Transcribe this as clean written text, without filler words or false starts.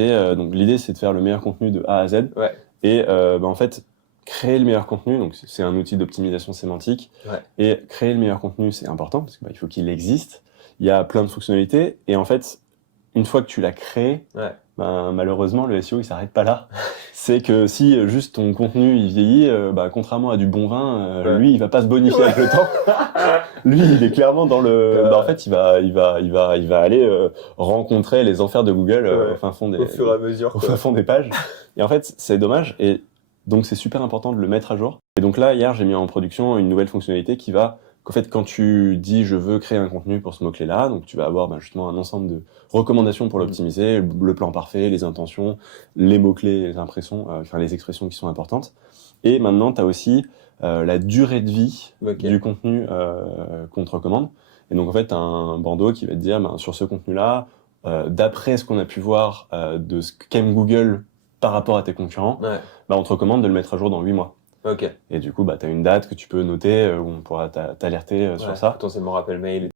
Et donc l'idée, c'est de faire le meilleur contenu de A à Z. Ouais. Et en fait, créer le meilleur contenu, donc c'est un outil d'optimisation sémantique. Ouais. Et créer le meilleur contenu, c'est important parce qu'il faut qu'il existe. Il y a plein de fonctionnalités. Et en fait, une fois que tu l'as créé, Ouais. Malheureusement, le SEO, il s'arrête pas là. C'est que si juste ton contenu, il vieillit, contrairement à du bon vin, Ouais. lui, il va pas se bonifier avec le temps. Lui, il est clairement dans le... en fait, il va aller rencontrer les enfers de Google Ouais. au fin fond Au fur et à mesure. au fin fond des pages. Et en fait, c'est dommage. Et donc, c'est super important de le mettre à jour. Et donc là, hier, j'ai mis en production une nouvelle fonctionnalité qui va... qu'en fait, quand tu dis « je veux créer un contenu pour ce mot-clé-là », donc tu vas avoir justement un ensemble de recommandations pour l'optimiser, le plan parfait, les intentions, les mots-clés, les impressions, les expressions qui sont importantes. Et maintenant, tu as aussi la durée de vie du contenu qu'on te recommande. Et donc, en fait, tu as un bandeau qui va te dire, sur ce contenu-là, d'après ce qu'on a pu voir de ce qu'aime Google par rapport à tes concurrents, on te recommande de le mettre à jour dans 8 mois. Ok. Et du coup, tu as une date que tu peux noter où on pourra t'alerter sur ça. Potentiellement rappel mail.